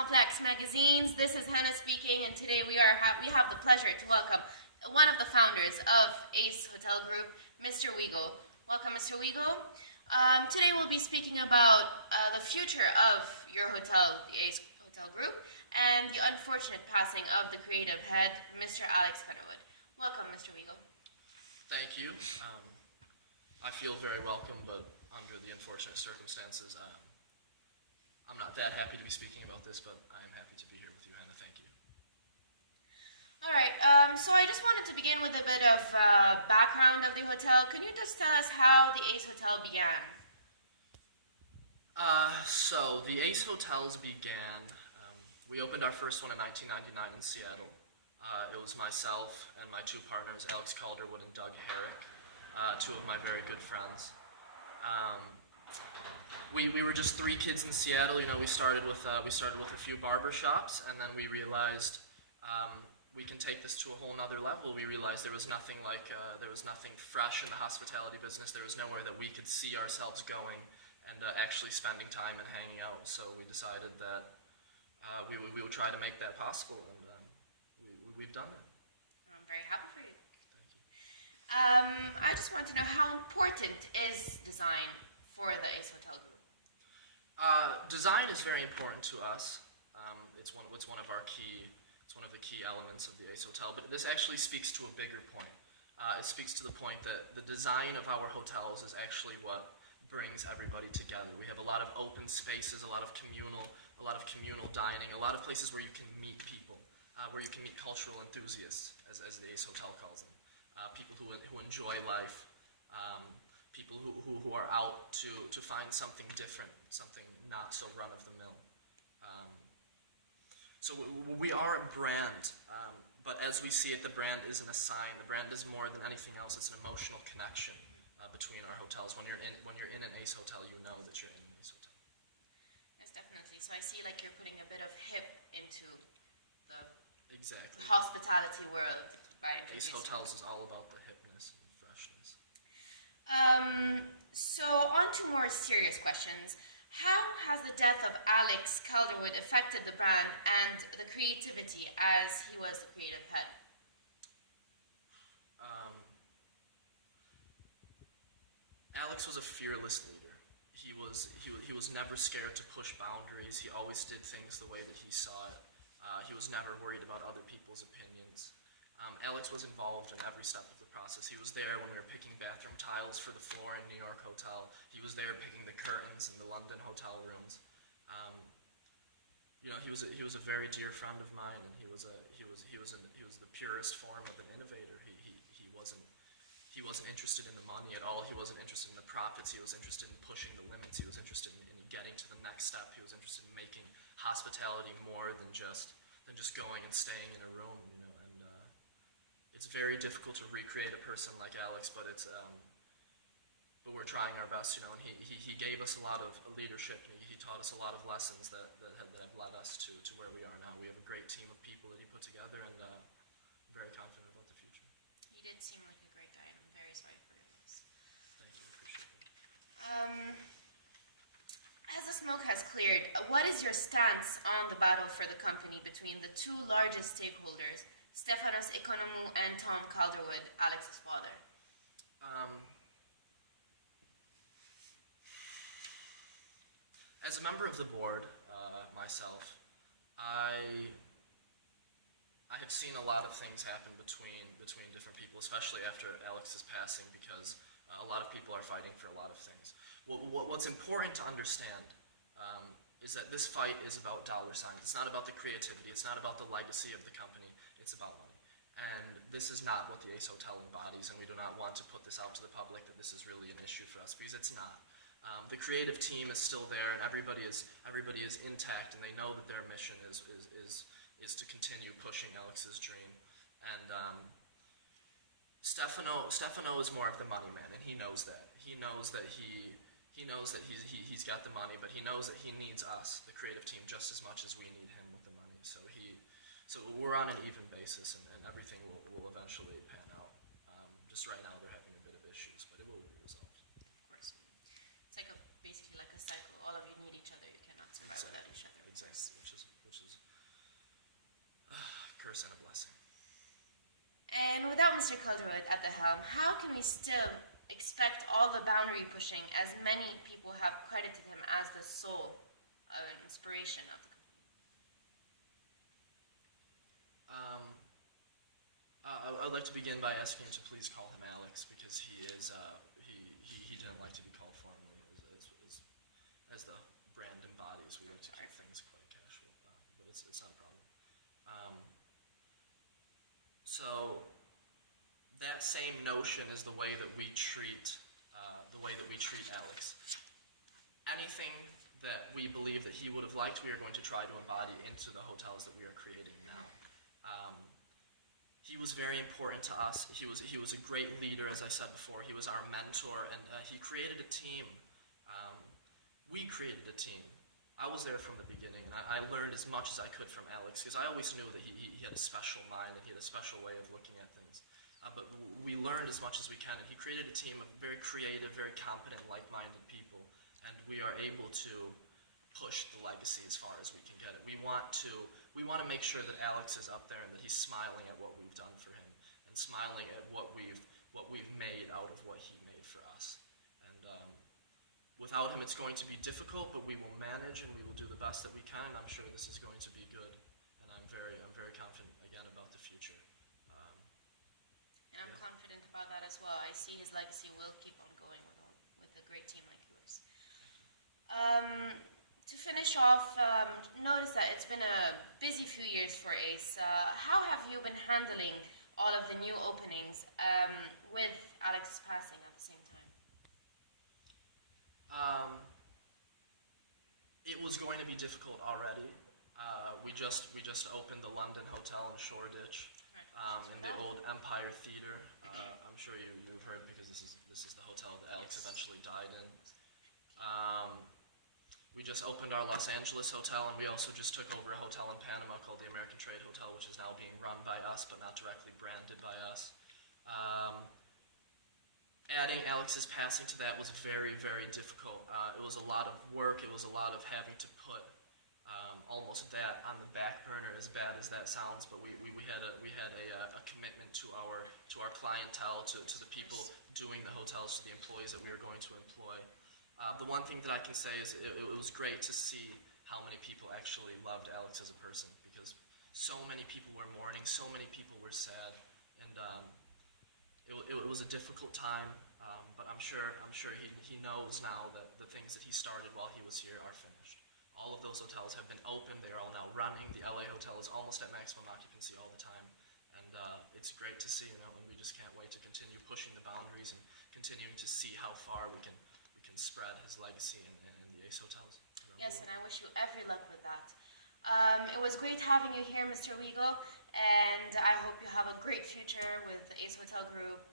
Complex Magazines. This is Hannah speaking, and today we have the pleasure to welcome one of the founders of Ace Hotel Group, Mr. Weigel. Welcome, Mr. Weigel. Today we'll be speaking about the future of your hotel, the Ace Hotel Group, and the unfortunate passing of the creative head, Mr. Alex Underwood. Welcome, Mr. Weigel. Thank you. I feel very welcome, but under the unfortunate circumstances, I'm not that happy to be speaking about this, but I'm happy to be here with you, Hannah. Thank you. All right, so I just wanted to begin with a bit of background of the hotel. Can you just tell us how the Ace Hotel began? So the Ace Hotels began, we opened our first one in 1999 in Seattle. It was myself and my two partners, Alex Calderwood and Doug Herrick, two of my very good friends. We were just three kids in Seattle. You know, we started with a few barber shops, and then we realized we can take this to a whole nother level. We realized there was nothing fresh in the hospitality business. There was nowhere that we could see ourselves going and actually spending time and hanging out. So we decided that we would try to make that possible, and we've done it. I'm very happy for you. Thank you. I just want to know, how important is design for the Ace Hotel Group? Design is very important to us. It's one of the key elements of the Ace Hotel. But this actually speaks to a bigger point. It speaks to the point that the design of our hotels is actually what brings everybody together. We have a lot of open spaces, a lot of communal dining, a lot of places where you can meet people, where you can meet cultural enthusiasts, as the Ace Hotel calls them, people who enjoy life. People who are out to find something different, something not so run-of-the-mill. So we are a brand, but as we see it, the brand isn't a sign. The brand is more than anything else. It's an emotional connection between our hotels. When you're in an Ace Hotel, you know that you're in an Ace Hotel. Yes, definitely. So I see like you're putting a bit of hip into the Exactly. hospitality world, right? Ace Hotels is all about the hipness and freshness. So on to more serious questions. How has the death of Alex Calderwood affected the brand and the creativity as he was the creative head? Alex was a fearless leader. He was never scared to push boundaries. He always did things the way that he saw it. He was never worried about other people's opinions. Alex was involved in every step of the process. He was there when we were picking bathroom tiles for the floor in New York Hotel. He was there picking the curtains in the London hotel rooms. He was a very dear friend of mine, and he was the purest form of an innovator. He wasn't interested in the money at all. He wasn't interested in the profits. He was interested in pushing the limits. He was interested in getting to the next step. He was interested in making hospitality more than just going and staying in a room. It's very difficult to recreate a person like Alex, but we're trying our best, and he gave us a lot of leadership, and he taught us a lot of lessons that have led us to where we are now. We have a great team of people that he put together, and very confident about the future. He did seem like a great guy, and I'm very sorry for your loss. Thank you, I appreciate it. As the smoke has cleared, what is your stance on the battle for the company between the two largest stakeholders, Stefanos Economou and Tom Calderwood, Alex's father? As a member of the board, myself, I have seen a lot of things happen between different people, especially after Alex's passing, because a lot of people are fighting for a lot of things. What's important to understand is that this fight is about dollar signs. It's not about the creativity. It's not about the legacy of the company. It's about money. And this is not what the Ace Hotel embodies, and we do not want to put this out to the public that this is really an issue for us, because it's not. The creative team is still there, and everybody is intact, and they know that their mission is to continue pushing Alex's dream. And Stefano is more of the money man, and he knows that. He knows that he's got the money, but he knows that he needs us, the creative team, just as much as we need him with the money. So we're on an even basis, and everything will eventually pan out. Just right now, they're having a bit of issues, but it will be resolved. Of course. It's basically like a cycle. All of you need each other. You cannot survive without each other. Exactly, which is at the helm, how can we still expect all the boundary pushing, as many people have credited him as the sole inspiration of the Um, I'd like to begin by asking you to please call him Alex, because he is he didn't like to be called formally as the brand embodies. We like to keep things quite casual, but it's not a problem. So that same notion is the way that we treat Alex. Anything that we believe that he would have liked, we are going to try to embody into the hotels that we are creating now. He was very important to us. He was a great leader, as I said before. He was our mentor, and he created a team. We created a team. I was there from the beginning, and I learned as much as I could from Alex, because I always knew that he had a special mind and he had a special way of looking at things. But we learned as much as we can, and he created a team of very creative, very competent, like-minded people, and we are able to push the legacy as far as we can get it. We want to make sure that Alex is up there and that he's smiling at what we've done for him and smiling at what we've made out of what he made for us. And without him, it's going to be difficult, but we will manage and we will do the best that we can. I'm sure this is going to be good, and I'm very confident again about the future. I'm confident about that as well. I see his legacy will keep on going with a great team like yours. To finish off, notice that it's been a busy few years for ACE. How have you been handling all of the new openings with Alex's passing at the same time? It was going to be difficult already. We just opened the London Hotel in Shoreditch, in the old Empire Theatre. I'm sure you've heard, because this is the hotel that Alex eventually died in. We just opened our Los Angeles hotel, and we also just took over a hotel in Panama called the American Trade Hotel, which is now being run by us, but not directly branded by us. Adding Alex's passing to that was very difficult. It was a lot of work. It was a lot of having to put almost that on the back burner, as bad as that sounds. But we had a commitment to our clientele, to the people doing the hotels, to the employees that we were going to employ. The one thing that I can say is it was great to see how many people actually loved Alex as a person, because so many people were mourning, so many people were sad, and it was a difficult time. But I'm sure he knows now that the things that he started while he was here are finished. All of those hotels have been opened; they are all now running. The LA hotel is almost at maximum occupancy all the time, and it's great to see. And we just can't wait to continue pushing the boundaries and continuing to see how far we can spread his legacy in the ACE hotels. Yes, and I wish you every luck with that. It was great having you here, Mr. Wiegel, and I hope you have a great future with the ACE Hotel Group